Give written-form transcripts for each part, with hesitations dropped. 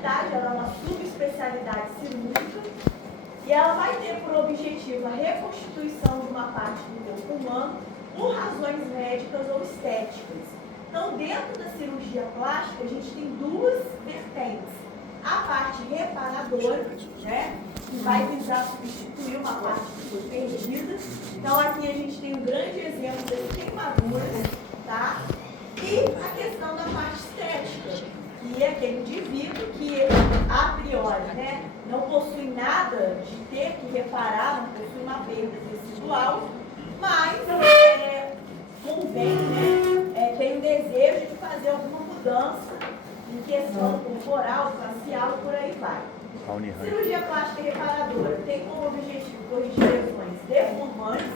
realidade, ela é uma subespecialidade cirúrgica e ela vai ter por objetivo a reconstituição de uma parte do corpo humano por razões médicas ou estéticas. Então, dentro da cirurgia plástica, a gente tem duas vertentes. A parte reparadora, né, que vai visar substituir uma parte que foi perdida. Então, aqui a gente tem um grande exemplo das queimaduras, tá? E a questão da parte estética, que é aquele indivíduo que, a priori, né, não possui nada de ter que reparar, não possui uma perda tecidual, mas convém, né, tem o desejo de fazer alguma mudança em questão corporal, facial, por aí vai. Cirurgia plástica reparadora tem como objetivo corrigir lesões deformantes,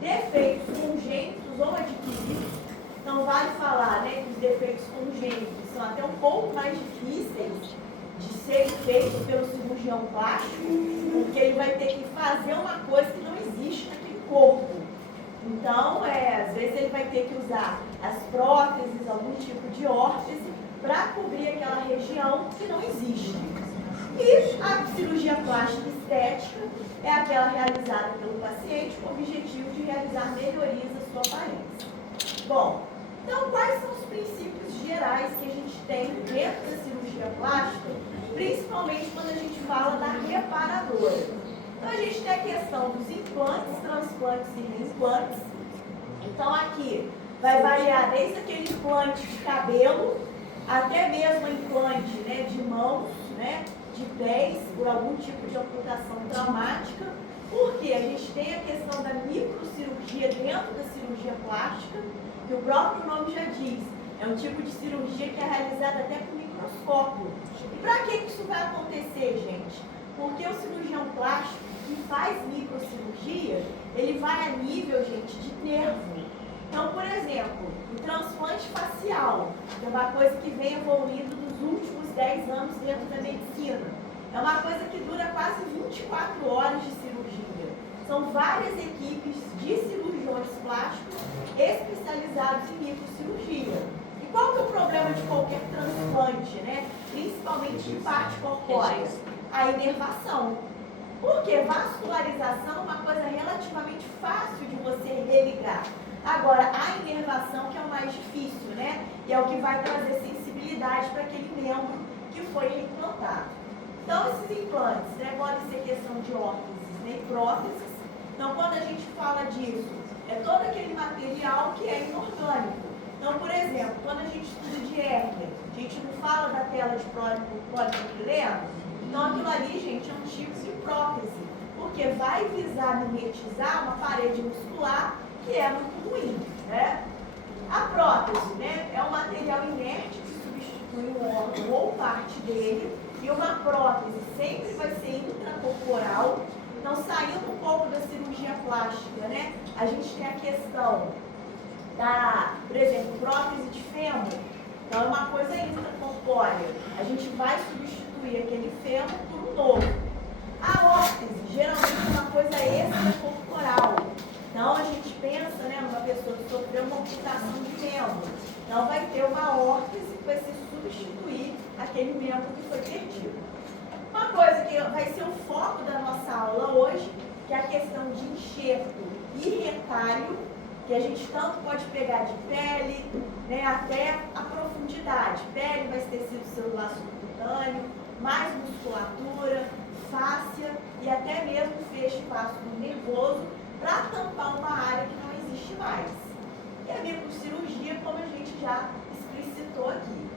defeitos congênitos ou adquiridos. Então, vale falar, né, que os defeitos congênitos são até um pouco mais difíceis de serem feitos pelo cirurgião plástico, porque ele vai ter que fazer uma coisa que não existe naquele corpo. Então, às vezes ele vai ter que usar as próteses, algum tipo de órtese, para cobrir aquela região que não existe. E a cirurgia plástica estética é aquela realizada pelo paciente com o objetivo de realizar melhorias à sua aparência. Bom, então quais são os princípios gerais que a gente tem dentro da cirurgia plástica, principalmente quando a gente fala da reparadora? Então a gente tem a questão dos implantes, transplantes e reimplantes. Então aqui vai variar desde aquele implante de cabelo até mesmo implante, né, de mãos, né, de pés, por algum tipo de amputação traumática, porque a gente tem a questão da microcirurgia dentro da cirurgia plástica, que o próprio nome já diz, é um tipo de cirurgia que é realizada até com microscópio. E para que isso vai acontecer, gente? Porque o cirurgião plástico que faz microcirurgia, ele vai a nível, gente, de nervo. Então, por exemplo, o transplante facial, que é uma coisa que vem evoluindo nos últimos 10 anos dentro da medicina. É uma coisa que dura quase 24 horas de cirurgia. São várias equipes de cirurgiões plásticos especializados em microcirurgia. E qual que é o problema de qualquer transplante, né? Principalmente em parte corpórea? A inervação. Porque vascularização é uma coisa relativamente fácil de você religar. Agora, a inervação que é o mais difícil, né? E é o que vai trazer sensibilidade para aquele membro que foi reimplantado. Então, esses implantes, né, podem ser questão de órteses, né, e próteses. Então, quando a gente fala disso, é todo aquele material que é inorgânico. Então, por exemplo, quando a gente estuda de hérnia, a gente não fala da tela de polipropileno, então aquilo ali, gente, é um tipo de prótese, porque vai visar mimetizar uma parede muscular que é muito ruim, né? A prótese, né, é um material inerte que substitui um órgão ou parte dele, e uma prótese sempre vai ser intracorporal. Então, saindo um pouco da cirurgia plástica, né, a gente tem a questão da, por exemplo, prótese de fêmur. Então, é uma coisa intracorpórea. A gente vai substituir aquele fêmur por um novo. A órtese, geralmente, é uma coisa extracorporal. Então, a gente pensa, né, numa pessoa que sofreu uma amputação de membro. Então, vai ter uma órtese que vai se substituir aquele membro que foi perdido. Uma coisa que vai ser o foco da nossa aula hoje, que é a questão de enxerto e retalho, que a gente tanto pode pegar de pele, né, até a profundidade. Pele, mais tecido celular subcutâneo, mais musculatura, fáscia e até mesmo feixe vascular nervoso, para tampar uma área que não existe mais. E a microcirurgia, como a gente já explicitou aqui.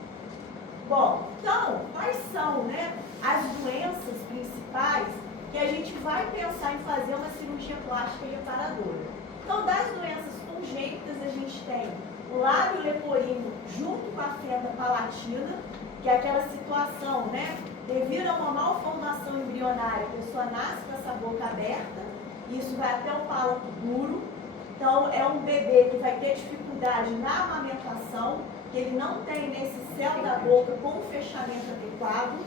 Bom, então, quais são, né, as doenças principais que a gente vai pensar em fazer uma cirurgia plástica reparadora? Então, das doenças congênitas, a gente tem o lábio leporino junto com a fenda palatina, que é aquela situação, né, devido a uma malformação embrionária, a pessoa nasce com essa boca aberta, isso vai até o palato duro. Então, é um bebê que vai ter dificuldade na amamentação, que ele não tem nesse céu da boca com o fechamento adequado.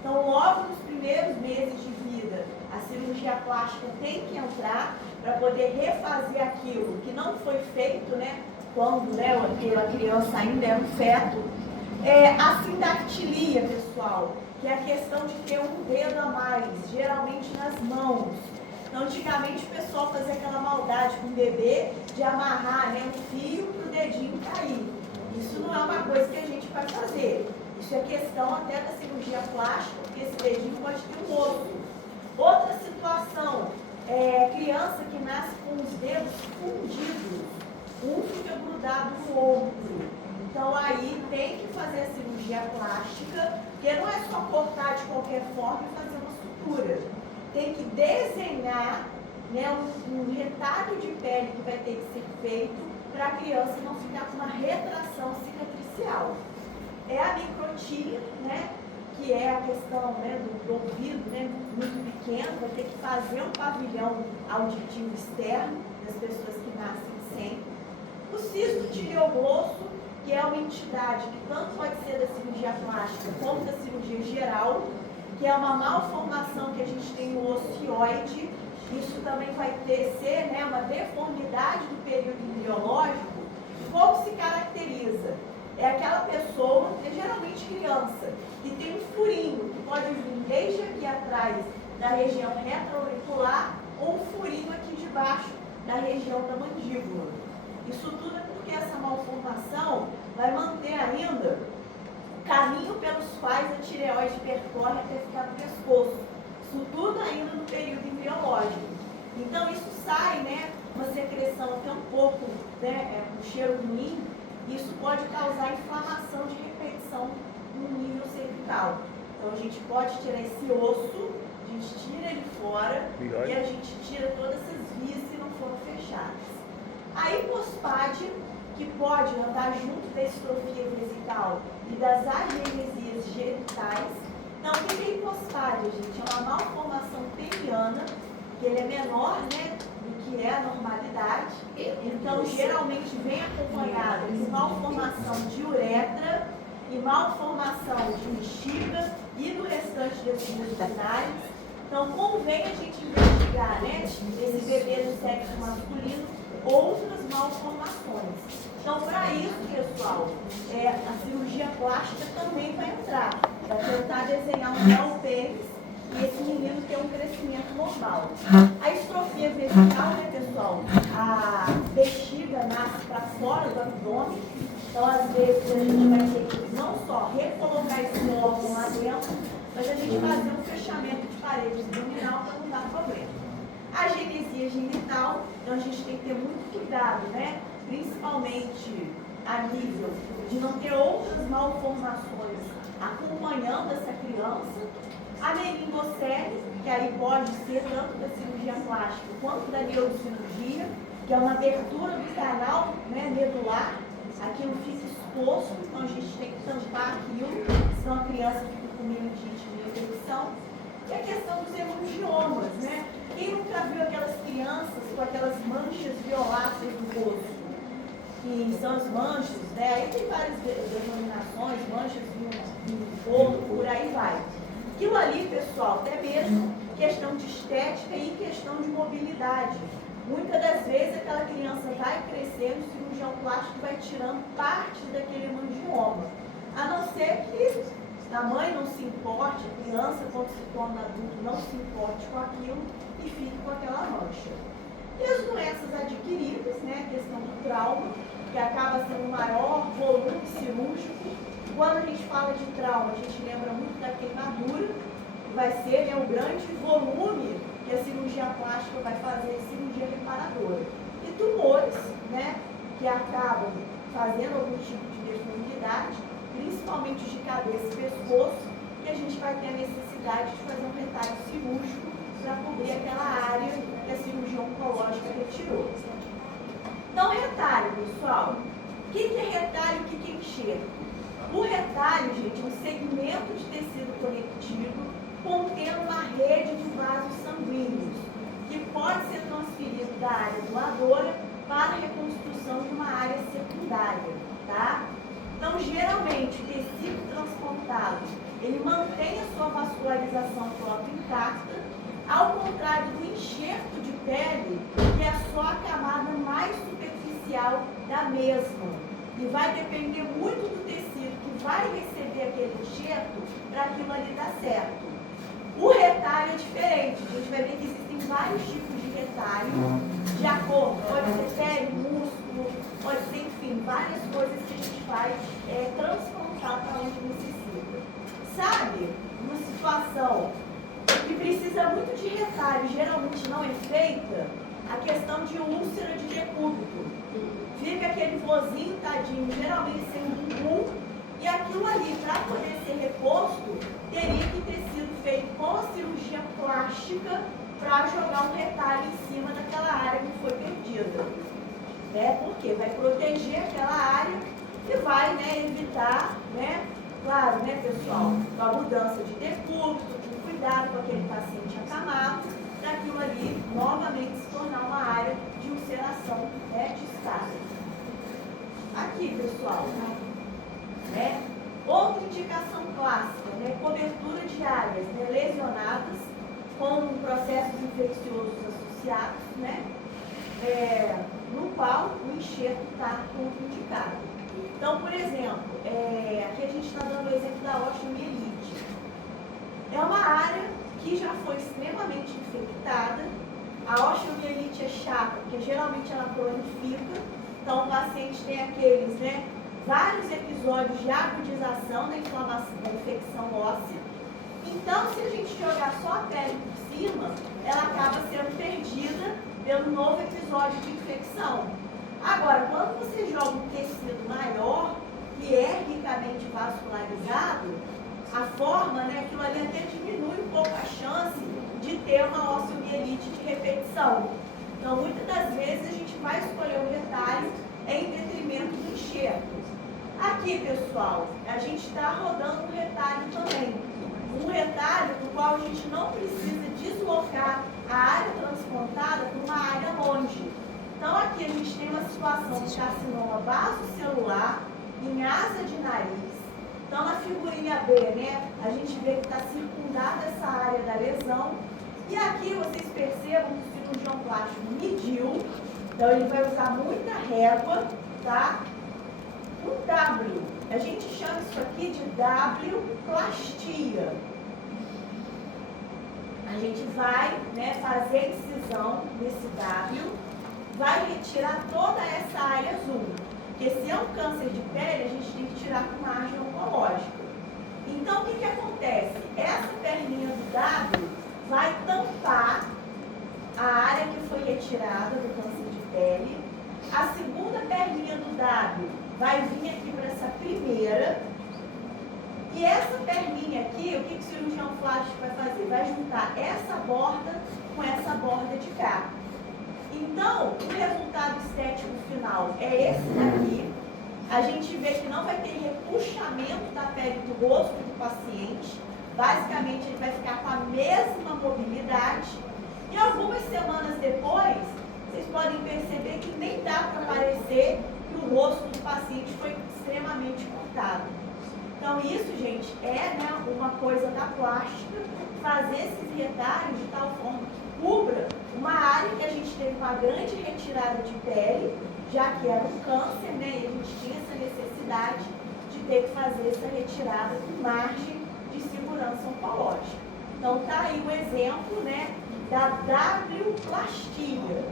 Então, logo nos primeiros meses de vida, a cirurgia plástica tem que entrar para poder refazer aquilo que não foi feito, né, quando, né, a criança ainda era um feto. A sindactilia, pessoal, que é a questão de ter um dedo a mais, geralmente nas mãos. Então, antigamente o pessoal fazia aquela maldade com o bebê de amarrar, né, um fio para o dedinho cair. Isso não é uma coisa que a gente vai fazer. Isso é questão até da cirurgia plástica, porque esse dedinho pode ter um osso. Outra situação, criança que nasce com os dedos fundidos, um fica grudado no outro. Então aí tem que fazer a cirurgia plástica, porque não é só cortar de qualquer forma e fazer uma sutura. Tem que desenhar, né, um retalho de pele que vai ter que ser feito para a criança não ficar com uma retração cicatricial. É a microtia, né, que é a questão, né, do ouvido, né, muito pequeno, vai ter que fazer um pavilhão auditivo externo das pessoas que nascem sem. O cisto tireoglosso, que é uma entidade que tanto pode ser da cirurgia plástica como da cirurgia geral, que é uma malformação que a gente tem no ocioide. Isso também vai ser, né, uma deformidade do período embriológico. Como se caracteriza? É aquela pessoa, geralmente criança, que tem um furinho, que pode vir desde aqui atrás da região retroauricular ou um furinho aqui debaixo da região da mandíbula. Isso tudo é porque essa malformação vai manter ainda o caminho pelos quais a tireoide percorre até ficar no pescoço. Isso tudo ainda no período embriológico. Então isso sai, né, uma secreção até um pouco, né, um cheiro ruim. Isso pode causar inflamação de repetição no nível cervical. Então a gente pode tirar esse osso, a gente tira ele fora e a gente tira todas essas vias que não foram fechadas. A hipospade, que pode andar junto da estrofia vesical e das agenesias genitais. Então, o que é hipospade, gente? É uma malformação peniana, que ele é menor, né, do que é a normalidade. Então, geralmente vem acompanhado de malformação de uretra e malformação de bexiga e do restante das vias urinárias. Então, convém a gente investigar, né, esse bebê do sexo masculino, outras malformações. Então, para isso, pessoal, a cirurgia plástica também vai entrar, para tentar desenhar um neopênis e esse menino ter um crescimento normal. A estrofia vesical, né, pessoal, a bexiga nasce para fora do abdômen, então, às vezes, a gente vai ter que não só recolocar esse órgão lá dentro, mas a gente fazer um fechamento de parede abdominal para não dar problema. A genesia genital, então a gente tem que ter muito cuidado, né? Principalmente a nível de não ter outras malformações acompanhando essa criança. A meningocele, que aí pode ser tanto da cirurgia plástica quanto da neurocirurgia, que é uma abertura do canal, né, medular, aquilo fica exposto, então a gente tem que tampar aquilo, senão a criança fica com meningite e infecção. E a questão dos hemangiomas, né? Quem nunca viu aquelas crianças com aquelas manchas violáceas no rosto? Que são as manchas, né? Aí tem várias denominações, manchas de fogo, por aí vai. Aquilo ali, pessoal, até mesmo questão de estética e questão de mobilidade. Muitas das vezes aquela criança vai crescendo, o cirurgião plástico vai tirando parte daquele hemangioma. A não ser que a mãe não se importe, a criança, quando se torna adulto, não se importe com aquilo e fique com aquela mancha. E as doenças adquiridas, né, a questão do trauma, que acaba sendo um maior volume cirúrgico. Quando a gente fala de trauma, a gente lembra muito da queimadura, que vai ser, né, o grande volume que a cirurgia plástica vai fazer, cirurgia reparadora. E tumores, né, que acabam fazendo algum tipo de deformidade, principalmente de cabeça e pescoço, que a gente vai ter a necessidade de fazer um retalho cirúrgico para cobrir aquela área que a cirurgia oncológica retirou. Então, retalho, pessoal. O que é retalho e o que é enxerto? O retalho, gente, é um segmento de tecido conectivo contendo uma rede de vasos sanguíneos, que pode ser transferido da área doadora para a reconstrução de uma área secundária, tá? Então, geralmente, o tecido transplantado, ele mantém a sua vascularização própria intacta, ao contrário do enxerto de pele, que é só a camada mais superficial da mesma. E vai depender muito do tecido que vai receber aquele enxerto para aquilo ali dar certo. O retalho é diferente. A gente vai ver que existem vários tipos de retalho, de acordo, pode ser pele, músculo, pode ser, enfim, várias coisas que a gente vai transplantar para onde necessita. Sabe, uma situação que precisa muito de retalho, geralmente não é feita, a questão de úlcera de decúbito. Fica aquele vozinho, tadinho, geralmente sem bumbum, e aquilo ali, para poder ser reposto, teria que ter sido feito com a cirurgia plástica para jogar um retalho em cima daquela área que foi perdida. Né? Porque vai proteger aquela área e vai, né, evitar, né, claro, né, pessoal, a mudança de decúbito, com cuidado com aquele paciente acamado, daquilo ali novamente se tornar uma área de ulceração, né, distal. Aqui, pessoal, né? Outra indicação clássica, né? Cobertura de áreas, né, lesionadas com processos infecciosos associados, né? No qual o enxerto está contraindicado. Então, por exemplo, aqui a gente está dando o exemplo da osteomielite. É uma área que já foi extremamente infectada. A osteomielite é chata, porque geralmente ela cronifica. Então, o paciente tem aqueles, né, vários episódios de agudização da inflamação, da infecção óssea. Então, se a gente jogar só a pele por cima, ela acaba sendo perdida pelo novo episódio de infecção. Agora, quando você joga um tecido maior, que é ricamente vascularizado, a forma, né, aquilo ali até diminui um pouco a chance de ter uma osteomielite de repetição. Então, muitas das vezes a gente vai escolher o retalho em detrimento do enxerto. Aqui, pessoal, a gente está rodando um retalho também. Um retalho do qual a gente não precisa deslocar a área transplantada para uma área longe. Então, aqui a gente tem uma situação de carcinoma vasocelular em asa de nariz. Então, na figurinha B, né, a gente vê que está circundada essa área da lesão. E aqui vocês percebam que o cirurgião plástico mediu. Então, ele vai usar muita régua, tá? Um W. A gente chama isso aqui de W-plastia. A gente vai, né, fazer a incisão nesse W, vai retirar toda essa área azul. Porque se é um câncer de pele, a gente tem que tirar com margem oncológica. Então, o que acontece? Essa perninha do W vai tampar a área que foi retirada do câncer de pele. A segunda perninha do W vai vir aqui para essa primeira. E essa perninha aqui, o que o cirurgião plástico vai fazer? Vai juntar essa borda com essa borda de cá. Então, o resultado estético final é esse daqui. A gente vê que não vai ter repuxamento da pele do rosto do paciente. Basicamente, ele vai ficar com a mesma mobilidade. E algumas semanas depois, vocês podem perceber que nem dá para parecer que o rosto do paciente foi extremamente cortado. Então, isso, gente, né, uma coisa da plástica, fazer esses retalhos de tal forma que cubra uma área que a gente teve uma grande retirada de pele, já que era um câncer, né, e a gente tinha essa necessidade de ter que fazer essa retirada com margem de segurança oncológica. Então, tá aí o exemplo, né, da W-plastia.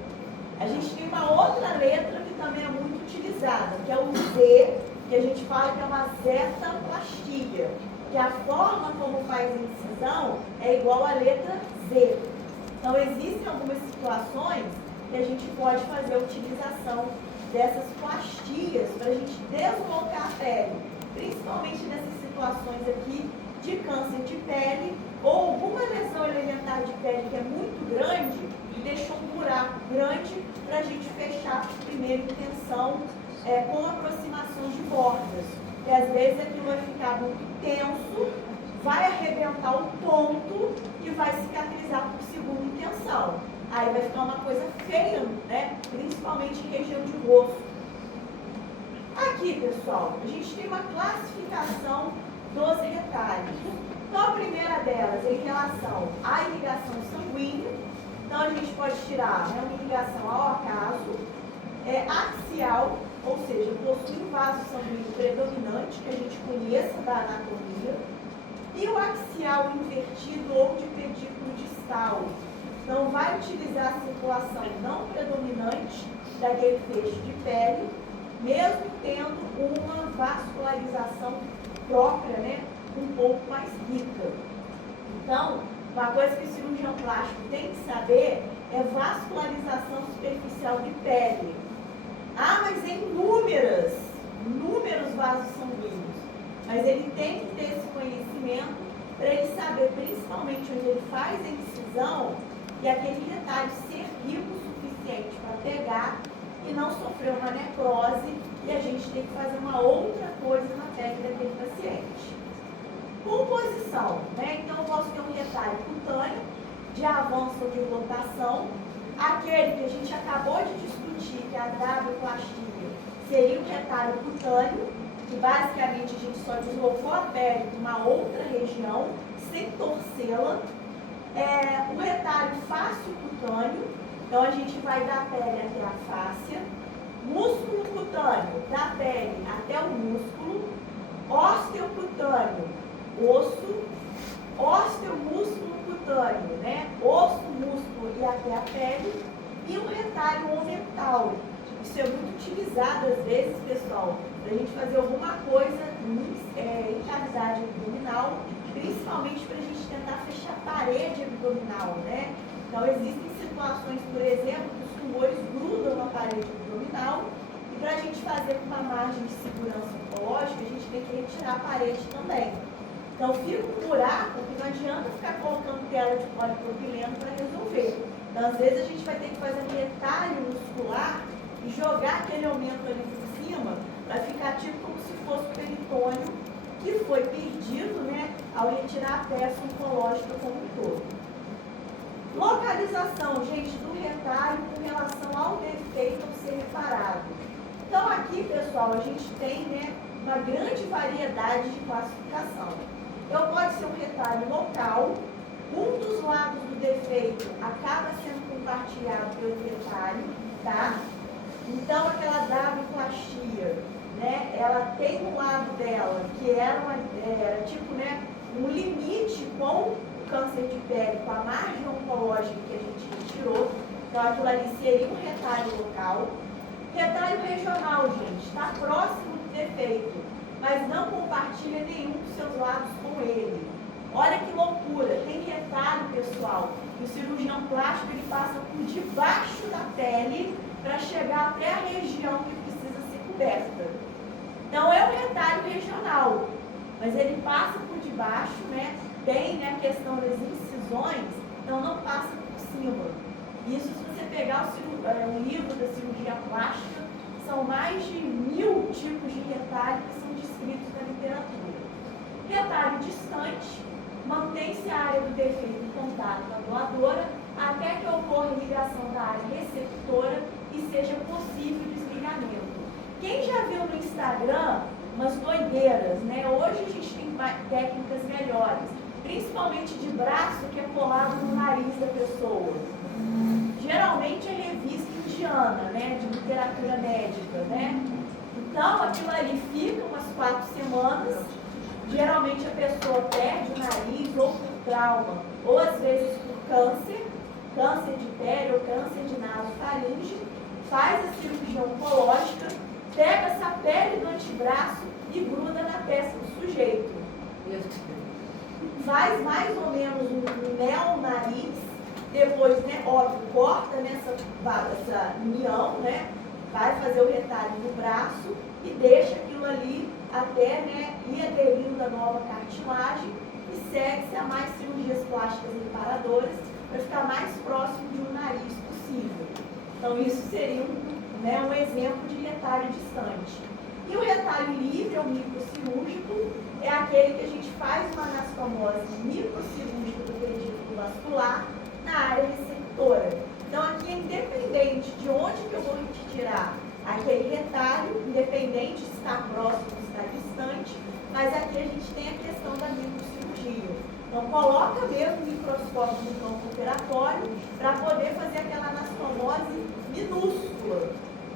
A gente tem uma outra letra que também é muito utilizada, que é o Z, que a gente fala que é uma zetaplastia, que a forma como faz a incisão é igual à letra Z. Então, existem algumas situações que a gente pode fazer a utilização dessas plastias para a gente deslocar a pele, principalmente nessas situações aqui de câncer de pele ou alguma lesão elementar de pele que é muito grande e deixou um buraco grande para a gente fechar a primeira intenção com aproximação de bordas. E às vezes aquilo vai ficar muito tenso, vai arrebentar o ponto e vai cicatrizar por segunda intenção. Aí vai ficar uma coisa feia, né? Principalmente em região de rosto. Aqui, pessoal, a gente tem uma classificação dos retalhos. Então, a primeira delas é em relação à irrigação sanguínea. Então, a gente pode tirar, né, uma irrigação ao acaso, axial, ou seja, possui um vaso sanguíneo predominante, que a gente conheça da anatomia, e o axial invertido ou de pedículo distal. Então, vai utilizar a circulação não predominante daquele feixe de pele, mesmo tendo uma vascularização própria, né, um pouco mais rica. Então, uma coisa que o cirurgião plástico tem que saber é vascularização superficial de pele. Ah, mas é inúmeros vasos sanguíneos. Mas ele tem que ter esse conhecimento para ele saber, principalmente onde ele faz a incisão, e aquele retalho ser rico o suficiente para pegar e não sofrer uma necrose e a gente tem que fazer uma outra coisa na pele daquele paciente. Composição, né? Então eu posso ter um retalho cutâneo de avanço ou de rotação, aquele que a gente acabou de discutir, que é a W-plastia, seria um retalho cutâneo, que basicamente a gente só deslocou a pele para uma outra região, sem torcê-la. O retalho fácio cutâneo, então a gente vai da pele até a fáscia, músculo cutâneo, da pele até o músculo, osteocutâneo, osso, osteomúsculo cutâneo, né? Osso, músculo e até a pele, e um retalho omental. Isso é muito utilizado às vezes, pessoal, para a gente fazer alguma coisa em cavidade abdominal, principalmente para a gente tentar fechar a parede abdominal, né? Então existem situações, por exemplo, que os tumores grudam na parede abdominal, e para a gente fazer com uma margem de segurança oncológica, a gente tem que retirar a parede também. Então fica um buraco que não adianta ficar colocando tela de polipropileno para resolver. Então às vezes a gente vai ter que fazer um retalho muscular e jogar aquele aumento ali por cima para ficar tipo como se fosse o peritônio que foi perdido, né, ao retirar a peça oncológica como um todo. Localização, gente, do retalho com relação ao defeito a ser reparado. Então aqui, pessoal, a gente tem, né, uma grande variedade de classificação. Então pode ser um retalho local, um dos lados do defeito acaba sendo compartilhado pelo retalho, tá? Então aquela W-plastia, né, ela tem um lado dela que era tipo, né, um limite com o câncer de pele, com a margem oncológica que a gente retirou. Então aquilo ali seria um retalho local. Retalho regional, gente, está próximo do defeito, mas não compartilha nenhum dos seus lados com ele. Olha que loucura, tem retalho, pessoal, que o cirurgião plástico ele passa por debaixo da pele para chegar até a região que precisa ser coberta. Então é um retalho regional, mas ele passa por debaixo, né? Tem, né, a questão das incisões, então não passa por cima. Isso, se você pegar o livro da cirurgia plástica, são mais de 1000 tipos de retalho que são descritos na literatura. Retalho distante, mantém-se a área do defeito em contato com a doadora até que ocorra ligação da área receptora e seja possível o desligamento. Quem já viu no Instagram umas doideiras, né? Hoje a gente tem técnicas melhores, principalmente de braço que é colado no nariz da pessoa. Geralmente é revista indiana, né? De literatura médica, né? Então aquilo ali fica umas 4 semanas. Geralmente a pessoa perde o nariz ou por trauma, ou às vezes por câncer de pele ou câncer de nasofaringe, faz a cirurgia oncológica, pega essa pele do antebraço e gruda na testa do sujeito. Faz mais ou menos um mel no nariz, depois, né, óbvio, corta nessa união, né, vai fazer o retalho no braço e deixa aquilo ali até, né, ir aderindo a nova cartilagem e segue-se a mais cirurgias plásticas reparadoras para ficar mais próximo de um nariz possível. Então isso seria um exemplo de retalho distante. E o retalho livre, ou microcirúrgico, é aquele que a gente faz uma anastomose microcirúrgica do pedículo vascular na área receptora. Então aqui é independente de onde que eu vou retirar aquele retalho, independente se está próximo ou se está distante, mas aqui a gente tem a questão da microcirurgia. Então coloca mesmo o microscópio no campo operatório para poder fazer aquela anastomose minúscula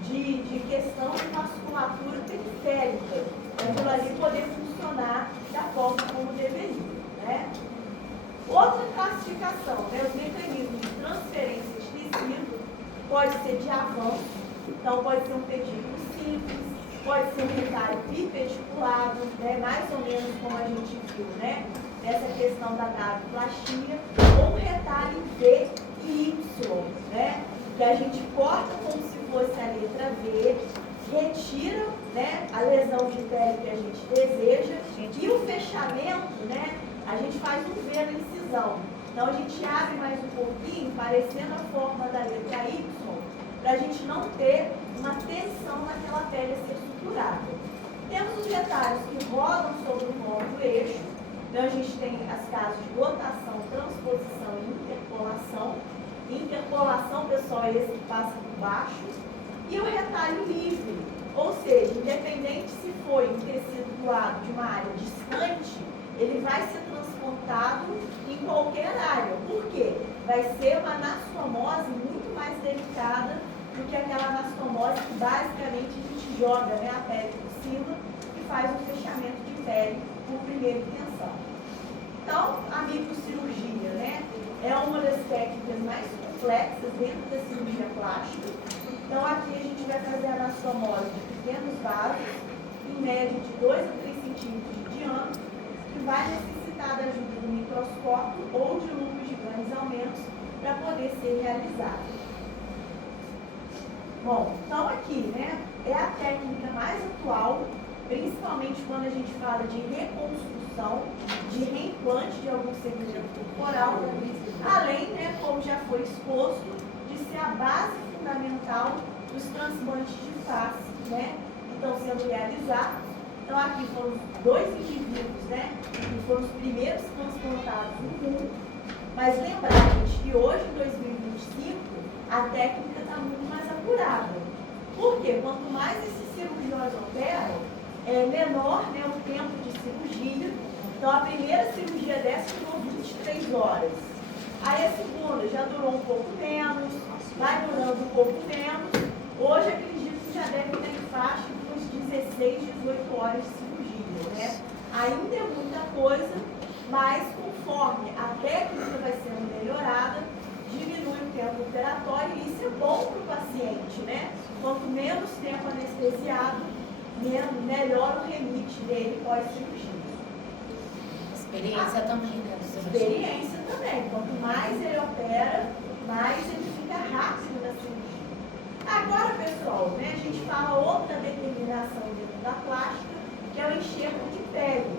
de questão de musculatura periférica, para aquilo ali poder funcionar da forma como deveria, né? Outra classificação, né? Os mecanismos de transferência de tecido pode ser de avanço, então pode ser um pedículo simples, pode ser um retalho bipediculado, né? Mais ou menos como a gente viu, né? Nessa questão da navioplastia, ou um retalho V e Y, né? Que a gente corta como se fosse a letra V, retira, né, a lesão de pele que a gente deseja, e o fechamento, né, a gente faz um V na incisão. Então a gente abre mais um pouquinho, parecendo a forma da letra Y, para a gente não ter uma tensão naquela pele a ser suturada. Temos os retalhos que rodam sobre o nó do eixo. Então a gente tem as casas de rotação, transposição e interpolação. Interpolação, pessoal, é esse que passa por baixo. E o retalho livre, ou seja, independente se foi um tecido doado de uma área distante, ele vai ser transportado em qualquer área. Por quê? Vai ser uma anastomose muito mais delicada do que aquela anastomose que basicamente a gente joga, né, a pele por cima e faz um fechamento de pele por primeira intenção. Então, a microcirurgia, né, é uma das técnicas mais complexas dentro da cirurgia plástica. Então, aqui a gente vai fazer a anastomose de pequenos vasos, em média de 2 a 3 centímetros de diâmetro, que vai necessitar da ajuda do microscópio ou de lupos de grandes aumentos para poder ser realizado. Bom, então aqui, né, é a técnica mais atual, principalmente quando a gente fala de reconstrução, de reimplante de algum segmento corporal, além, né, como já foi exposto, de ser a base fundamental dos transplantes de face, né, que estão sendo realizados. Então aqui foram 2 indivíduos, né, que foram os primeiros transplantados no mundo, mas lembrar, gente, que hoje, em 2025, a técnica está muito mais apurada. Por quê? Quanto mais esses cirurgiões operam, menor, né, o tempo de cirurgia. Então, a primeira cirurgia dessa durou 23 horas. Aí a segunda já durou um pouco menos, vai durando um pouco menos. Hoje, acredito que já deve ter em faixa de uns 16, 18 horas de cirurgia, né? Ainda é muita coisa, mas conforme a técnica vai sendo melhorada, diminui o tempo operatório e isso é bom para o paciente, né? Quanto menos tempo anestesiado, melhor o remite dele pós-cirurgia. Experiência também, né? Experiência também. Quanto mais ele opera, mais ele fica rápido na cirurgia. Agora, pessoal, né, a gente fala outra determinação dentro da plástica, que é o enxerto de pele.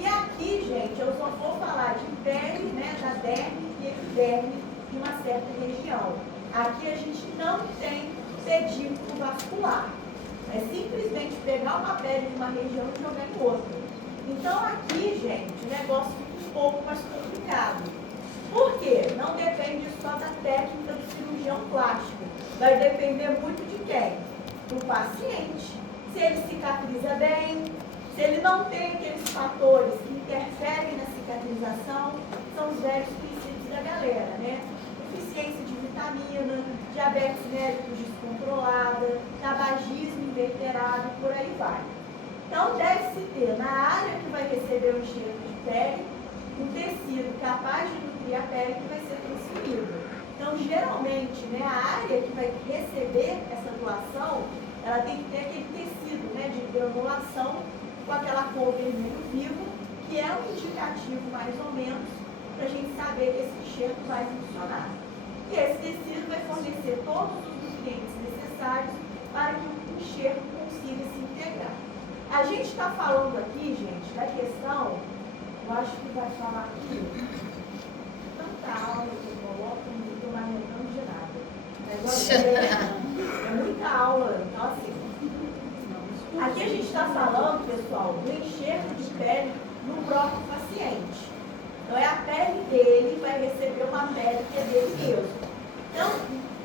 E aqui, gente, eu só vou falar de pele, né, da derme e epiderme de uma certa região. Aqui a gente não tem pedículo vascular. É simplesmente pegar uma pele de uma região e jogar em outra. Então aqui, gente, o negócio fica um pouco mais complicado. Por quê? Não depende só da técnica do cirurgião plástico. Vai depender muito de quem? Do paciente. Se ele cicatriza bem, se ele não tem aqueles fatores que interferem na cicatrização, são os velhos princípios da galera, né? Deficiência de vitamina, diabetes mellitus descontrolada, tabagismo inveterado, por aí vai. Então, deve-se ter na área que vai receber o enxerto de pele, um tecido capaz de nutrir a pele que vai ser transferido. Então, geralmente, né, a área que vai receber essa doação, ela tem que ter aquele tecido, né, de granulação com aquela cor vermelho vivo, que é um indicativo, mais ou menos, para a gente saber que esse enxerto vai funcionar. E esse tecido vai fornecer todos os nutrientes necessários para que o enxerto consiga se integrar. A gente está falando aqui, gente, da questão, eu acho que vai falar aqui, tanta aula que eu coloco, não estou mais lembrando de nada. É muita aula, então assim. Aqui a gente está falando, pessoal, do enxerto de pele no próprio paciente. Então é a pele dele, vai receber uma pele que é dele mesmo. Então,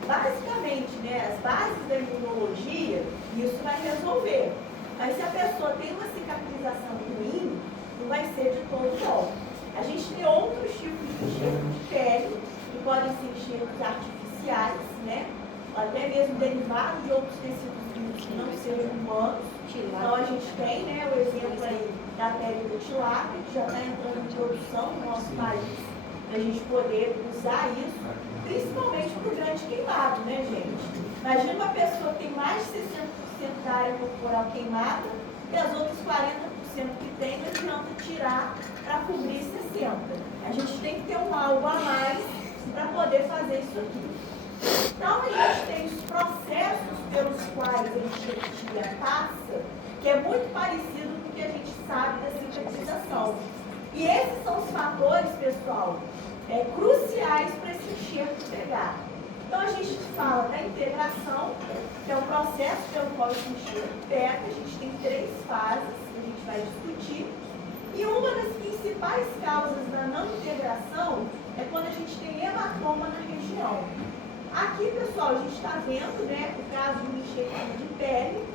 basicamente, né, as bases da imunologia, isso vai resolver. Mas se a pessoa tem uma cicatrização ruim, não vai ser de todo bom. A gente tem outros tipos de enxerto de pele, que podem ser enxertos artificiais, né? Até até mesmo derivado de outros tecidos vivos que não sejam humanos. Então a gente tem, né, o exemplo aí da pele do tilápia, que já está entrando em produção no nosso país, para a gente poder usar isso, principalmente para o grande queimado, né, gente? Imagina uma pessoa que tem mais de 60% da área corporal queimada e as outras 40% que tem, não adianta tirar para cobrir 60%. A gente tem que ter um algo a mais para poder fazer isso aqui. Então, a gente tem os processos pelos quais a enxertia passa, que é muito parecido com o que a gente sabe da cicatrização. E esses são os fatores, pessoal, cruciais para esse enxerto pegar. Então, a gente fala da integração, que é o processo pelo qual esse enxerto pega. A gente tem 3 fases que a gente vai discutir. E uma das principais causas da não integração é quando a gente tem hematoma na região. Aqui, pessoal, a gente está vendo, né, o caso de um enxerto de pele.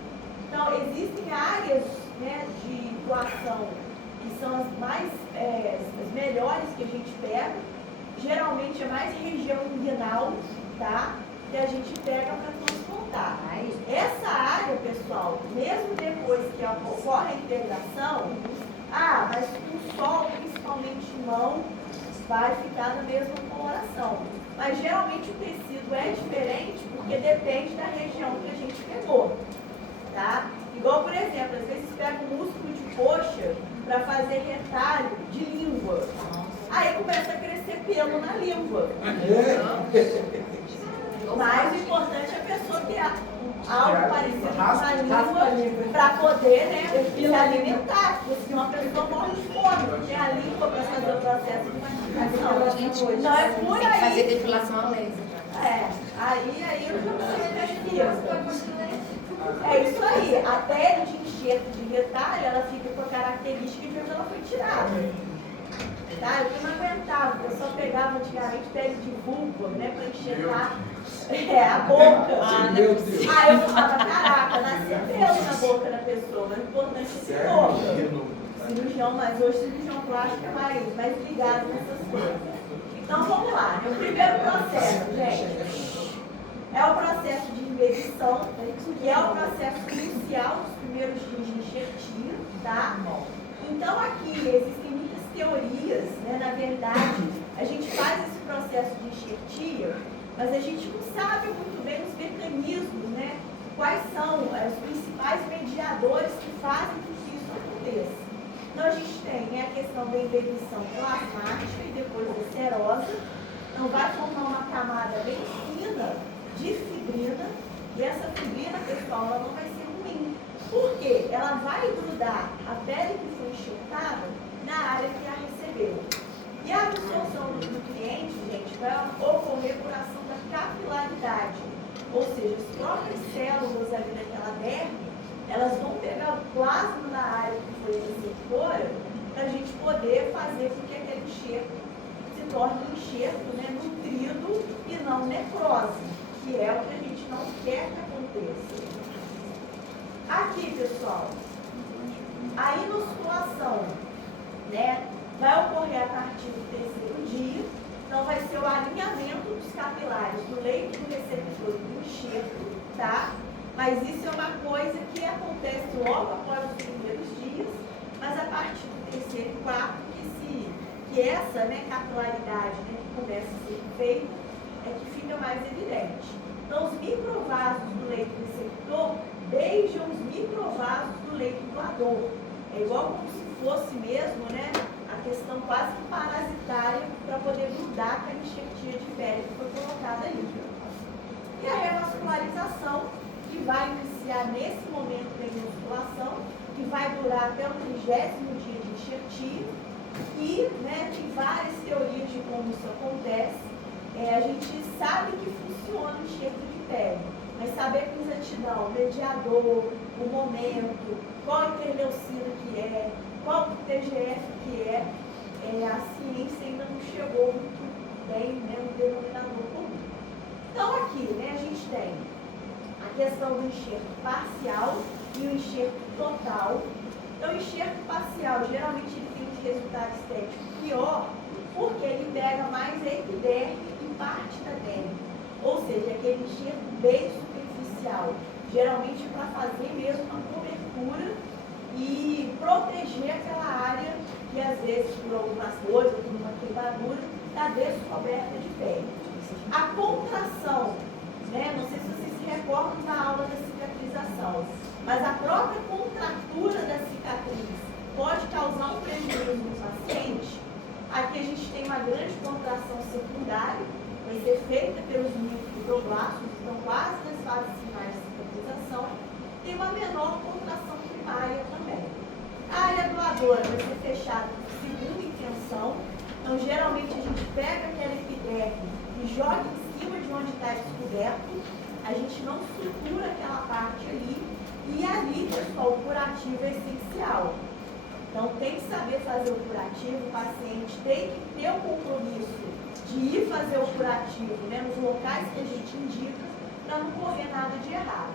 Então, existem áreas, né, de doação que são as melhores que a gente pega. Geralmente é mais região inguinal, tá? Que a gente pega para transplantar. Essa área, pessoal, mesmo depois que ocorre a integração, mas o sol, principalmente mão, vai ficar na mesma coloração. Mas geralmente o tecido é diferente porque depende da região que a gente pegou, tá? Igual, por exemplo, às vezes pega um músculo de coxa para fazer retalho de língua. Aí começa a crescer pelo na língua. Mas o importante é a pessoa ter algo parecido com a língua para poder, né, se alimentar. Porque senão a pessoa morre de fome, não tem a língua para fazer o processo de mastigação. Não é por Tem que fazer aí. depilação a laser. Aí eu já não sei pesquisa. É isso aí. A pele de enxerto de retalho, ela fica com a característica de onde ela foi tirada. Tá? Eu não aguentava, o pessoal pegava antigamente pele de vulva, né, para enxertar a boca. Eu falava, caraca, nascia pelo na boca da pessoa, mas o importante é ser boca. Cirurgião, mas hoje cirurgião plástico é mais ligado nessas coisas. Então vamos lá, né? O primeiro processo, gente, é o processo de embedição, que é o processo inicial dos primeiros dias de enxertia, tá? Então aqui existem muitas teorias, né? Na verdade, a gente faz esse processo de enxertia, mas a gente não sabe muito bem os mecanismos, né? Quais são os principais mediadores que fazem com que isso aconteça. Então a gente tem a questão da embedição plasmática e depois da serosa. Então vai formar uma camada bem fina de fibrina, e essa fibrina, pessoal, ela não vai ser ruim. Por quê? Ela vai grudar a pele que foi enxertada na área que a recebeu. E a absorção dos nutrientes, gente, vai ocorrer por ação da capilaridade. Ou seja, as próprias células ali daquela derme, elas vão pegar o plasma na área que foi receptora para a gente poder fazer com que aquele enxerto se torne um enxerto, né, nutrido e não necrose, que é o que a gente não quer que aconteça. Aqui, pessoal, a inoculação, né, vai ocorrer a partir do 3º dia. Então, vai ser o alinhamento dos capilares do leito do receptor e do enxerto, tá? Mas isso é uma coisa que acontece logo após os primeiros dias, mas a partir do 3º e 4º, que essa, né, capilaridade, né, que começa a ser feita, é que fica mais evidente. Então, os microvasos do leito receptor beijam os microvasos do leito doador. É igual como se fosse mesmo, né, a questão quase parasitária para poder grudar com a enxertia de pele que foi colocada ali. E a revascularização, que vai iniciar nesse momento da musculação, que vai durar até o 30º dia de enxertia, e, né, tem várias teorias de como isso acontece. A gente sabe que funciona o enxerto de pele, mas saber com exatidão o mediador, o momento, qual interleucina que é, qual TGF que é, a ciência ainda não chegou muito bem, né, no denominador comum. Então aqui, né, a gente tem a questão do enxerto parcial e o enxerto total. Então o enxerto parcial, geralmente ele tem um resultado estético pior, porque ele pega mais a epiderme e parte da derme. ou seja, aquele enxerto bem superficial, geralmente para fazer mesmo uma cobertura e proteger aquela área que às vezes por algumas coisas, por uma queimadura, está descoberta de pele. A contração, né? Não sei se vocês se recordam da aula da cicatrização, mas a própria contratura da cicatriz pode causar um prejuízo no paciente. Aqui a gente tem uma grande contração secundária, vai ser feita pelos microfibroblastos, então quase nas fases finais de cicatrização. Tem uma menor contração primária também. A área doadora vai ser fechada por segunda intenção, então geralmente a gente pega aquela epiderme e joga em cima de onde está descoberto, a gente não sutura aquela parte ali, e ali, pessoal, o curativo é essencial. Então tem que saber fazer o curativo, o paciente tem que ter o compromisso de ir fazer o curativo, né, nos locais que a gente indica, para não correr nada de errado.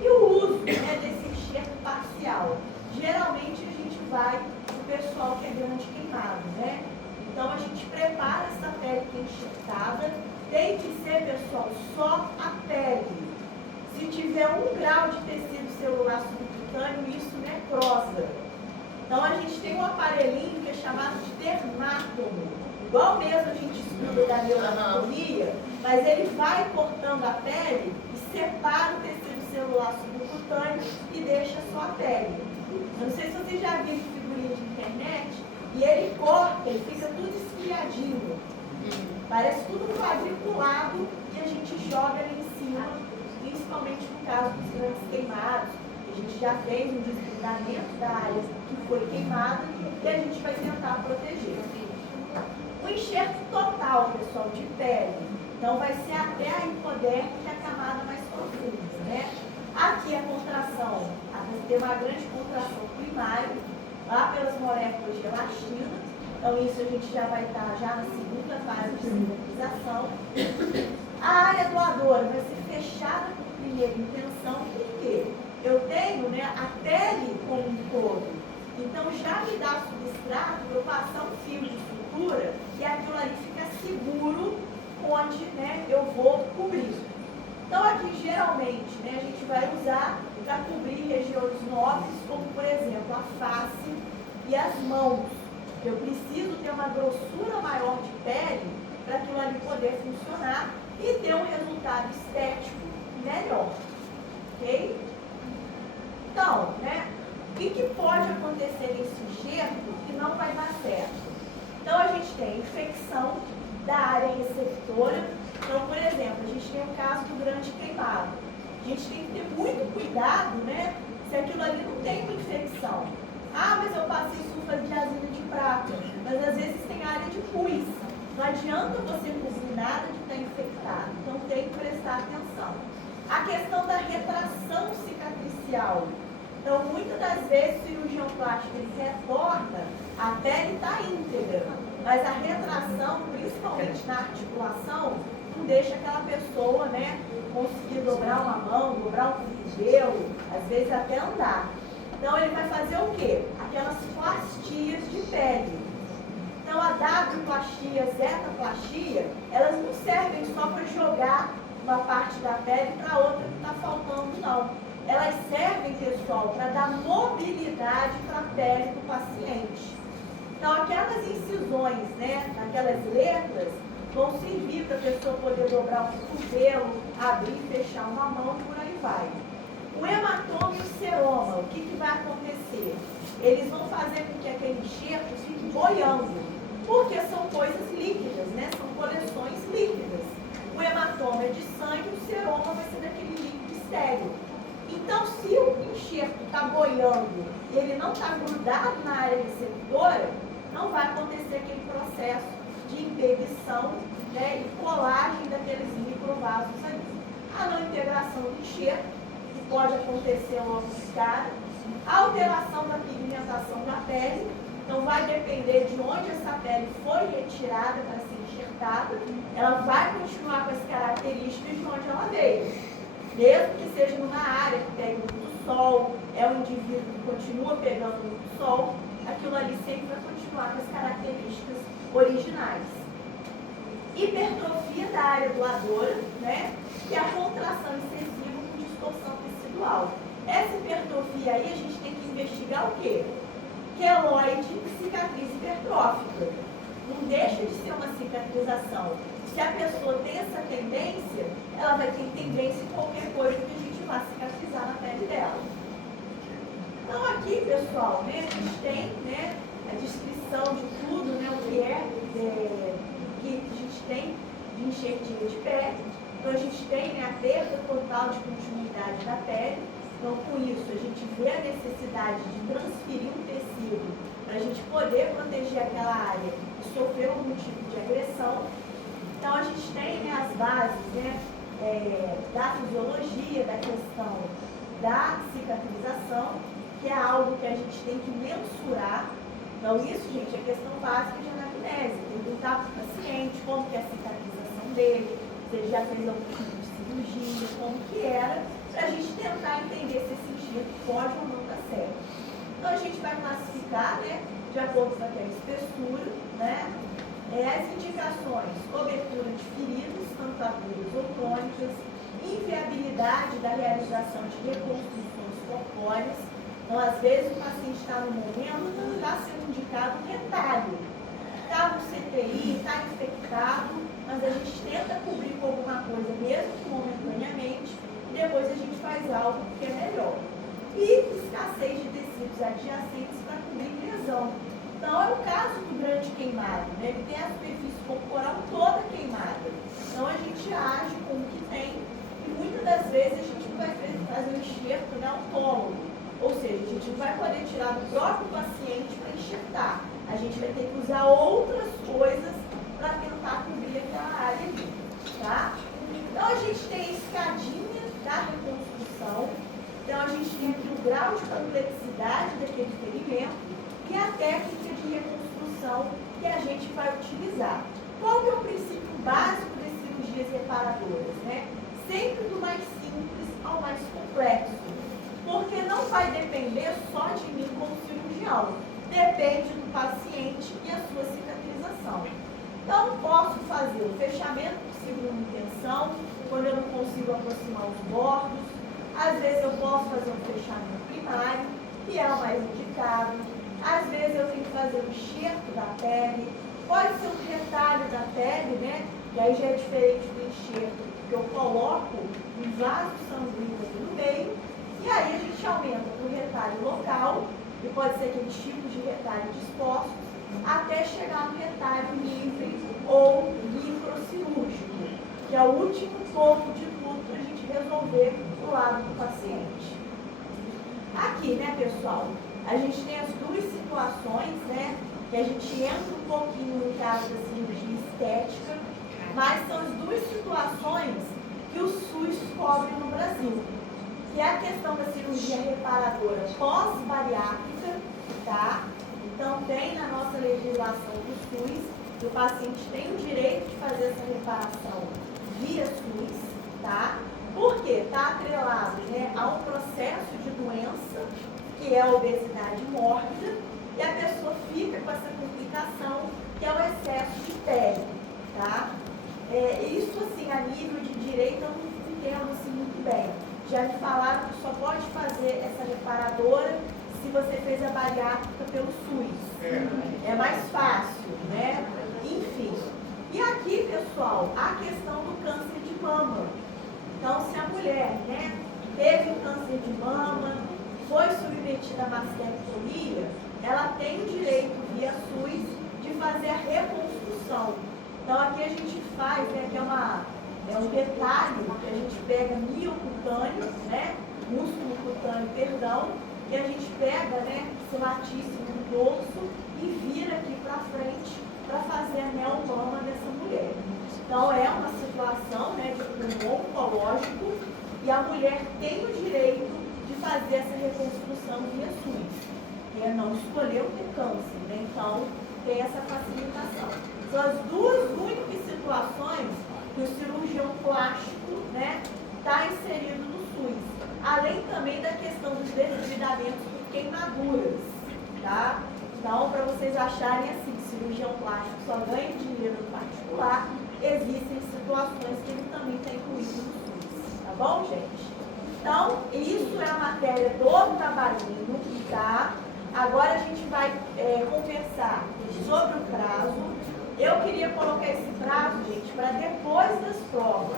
E o uso, né, desse enxerto parcial? Geralmente a gente vai para o pessoal que é grande queimado, né? Então a gente prepara essa pele que é enxertada, tem que ser, pessoal, só a pele. Se tiver 1 grau de tecido celular subcutâneo, isso necrosa. Então a gente tem um aparelhinho que é chamado de dermátomo. Igual mesmo a gente estuda da neuroanatomia, mas ele vai cortando a pele e separa o tecido celular subcutâneo e deixa só a pele. Eu não sei se vocês já viram figurinha de internet, e ele corta e fica tudo esquiadinho. Parece tudo quadriculado e a gente joga ali em cima, principalmente no caso dos grandes queimados. A gente já fez um desligamento da área que foi queimada e a gente vai tentar proteger. O enxerto total, pessoal, de pele, então vai ser até a hipoderme, que é a camada mais profunda, né? Aqui a contração, tem uma grande contração primária, lá pelas moléculas de elastina, então isso a gente já vai estar já na segunda fase de cicatrização. A área doadora vai ser fechada por primeira intenção, por quê? Eu tenho, né, a pele como um todo, então já me dá substrato para eu passar um fio de sutura e aquilo ali fica seguro onde, né, eu vou cobrir. Então aqui geralmente, né, a gente vai usar para cobrir regiões nobres, como por exemplo a face e as mãos. Eu preciso ter uma grossura maior de pele para aquilo ali poder funcionar e ter um resultado estético melhor. Ok? Então, né, o que pode acontecer nesse enxerto que não vai dar certo? Então a gente tem infecção da área receptora. Então, por exemplo, a gente tem o caso do grande queimado. A gente tem que ter muito cuidado, né, se aquilo ali não tem uma infecção. Ah, mas eu passei sulfadiazina de prata, mas às vezes tem área de pus. Não adianta você cobrir nada que está infectado, então tem que prestar atenção. A questão da retração cicatricial. Então, muitas das vezes o cirurgião plástico ele retorna, a pele está íntegra, mas a retração, principalmente na articulação, não deixa aquela pessoa, né, conseguir dobrar uma mão, dobrar um cotovelo, às vezes até andar. Então ele vai fazer o quê? Aquelas plastias de pele. Então a W-plastia, Z-plastia, elas não servem só para jogar uma parte da pele para outra que está faltando, não. Elas servem, pessoal, para dar mobilidade para a pele do paciente. Então aquelas incisões, né, naquelas letras, vão servir para a pessoa poder dobrar um cotovelo, abrir e fechar uma mão, por aí vai. O hematoma e o seroma, o que vai acontecer? Eles vão fazer com que aquele enxerto fique boiando, porque são coisas líquidas, né? São coleções líquidas. O hematoma é de sangue, o seroma vai ser daquele líquido estéril. Então, se o enxerto está boiando e ele não está grudado na área receptora, não vai acontecer aquele processo de embebição, né, e colagem daqueles microvasos ali. A não integração do enxerto, que pode acontecer logo de cara. A alteração da pigmentação da pele, então vai depender de onde essa pele foi retirada para ser enxertada, ela vai continuar com as características de onde ela veio. Mesmo que seja numa área que pegue muito sol, é um indivíduo que continua pegando muito sol, aquilo ali sempre vai continuar com as características originais. hipertrofia da área doadora, né? Que é a contração excessiva com distorção tecidual. Essa hipertrofia aí a gente tem que investigar o quê? Queloide, cicatriz hipertrófica. Não deixa de ser uma cicatrização. Se a pessoa tem essa tendência, ela vai ter tendência em qualquer coisa que a gente vá cicatrizar na pele dela. Então aqui, pessoal, né, a gente tem, né, a descrição de tudo, né, o que que a gente tem de enxertia de pele. Então a gente tem, né, a perda total de continuidade da pele. Então com isso a gente vê a necessidade de transferir um tecido para a gente poder proteger aquela área e sofrer algum tipo de agressão. Então a gente tem, né, as bases, né, da fisiologia, da questão da cicatrização, que é algo que a gente tem que mensurar. Então isso, gente, é questão básica de anamnese. Tem que perguntar para o paciente como que é a cicatrização dele, se ele já fez algum tipo de cirurgia, como que era, para a gente tentar entender se esse enxerto pode ou não estar certo. Então a gente vai classificar, né, de acordo com aquela espessura, né, as indicações: cobertura de feridas, tanto agudas ou crônicas, inviabilidade da realização de reconstruções corpóreas. Então, às vezes, o paciente está no momento, não está sendo indicado um retalho. Está no CTI, está infectado, mas a gente tenta cobrir com alguma coisa, mesmo que momentaneamente, e depois a gente faz algo que é melhor. E escassez de tecidos adjacentes para cobrir lesão. Então, é o caso do grande queimado, né? Ele tem a superfície corporal toda queimada. Então, a gente age com o que tem e muitas das vezes a gente não vai fazer um enxerto, né, autólogo. Ou seja, a gente não vai poder tirar do próprio paciente para enxertar. A gente vai ter que usar outras coisas para tentar cobrir aquela área ali, tá? Então, a gente tem a escadinha da reconstrução. Então, a gente tem aqui o grau de complexidade daquele ferimento e a técnica de reconstrução que a gente vai utilizar. Qual que é o princípio básico das cirurgias reparadoras, né? Sempre do mais simples ao mais complexo. Porque não vai depender só de mim como cirurgião. Depende do paciente e a sua cicatrização. Então, posso fazer o fechamento de segunda intenção, quando eu não consigo aproximar os bordos. Às vezes, eu posso fazer um fechamento primário, que é o mais indicado. Às vezes, eu tenho que fazer um enxerto da pele. Pode ser um retalho da pele, né? E aí já é diferente do enxerto, que eu coloco um vaso sanguíneo aqui no meio. E aí a gente aumenta para o retalho local, e pode ser aquele tipo de retalho dispostos, até chegar no retalho livre ou microcirúrgico, que é o último topo de tudo para a gente resolver do lado do paciente. Aqui, né, pessoal, a gente tem as duas situações, né, que a gente entra um pouquinho no caso da cirurgia estética, mas são as duas situações que o SUS cobre no Brasil. Que é a questão da cirurgia reparadora pós-bariátrica, tá? Então, tem na nossa legislação do SUS, que o paciente tem o direito de fazer essa reparação via SUS, tá? Porque está atrelado, né, a um processo de doença, que é a obesidade mórbida, e a pessoa fica com essa complicação, que é o excesso de pele, tá? Isso, assim, a nível de direito, eu não entendo assim, muito bem. Já me falaram que só pode fazer essa reparadora se você fez a bariátrica pelo SUS. É mais fácil, né? Enfim. E aqui, pessoal, a questão do câncer de mama. Então, se a mulher, né, teve um câncer de mama, foi submetida a mastectomia, ela tem o direito, via SUS, de fazer a reconstrução. Então, aqui a gente faz, né, que é um detalhe que a gente pega miocutâneo, né, músculo cutâneo, perdão, e a gente pega, né, esse latíssimo no dorso e vira aqui para frente para fazer a neomama dessa mulher. Então, é uma situação, né, de um oncológico e a mulher tem o direito de fazer essa reconstrução via SUS. Ela não escolheu ter câncer, né, então tem essa facilitação. São as duas únicas situações que o cirurgião plástico, né, está inserido no SUS. Além também da questão dos desvidamentos por queimaduras, tá? Então, para vocês acharem assim, que cirurgião plástico só ganha dinheiro no particular, existem situações que ele também está incluído no SUS. Tá bom, gente? Então, isso é a matéria do trabalhinho, tá? Agora a gente vai conversar sobre o prazo. Eu queria colocar esse prazo, gente, para depois das provas.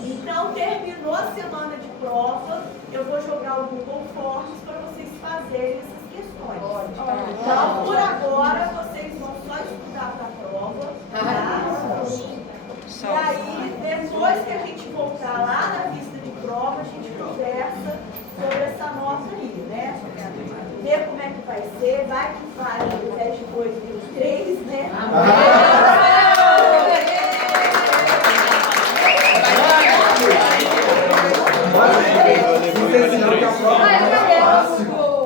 Então, terminou a semana de prova, eu vou jogar o Google Forms para vocês fazerem essas questões. Então, por agora, vocês vão só estudar para a prova, tá? E aí, depois que a gente voltar lá na vista de prova, a gente conversa sobre essa nota aí, né? Ver como é que vai ser, vai que vai, ao invés de 2, 3, né?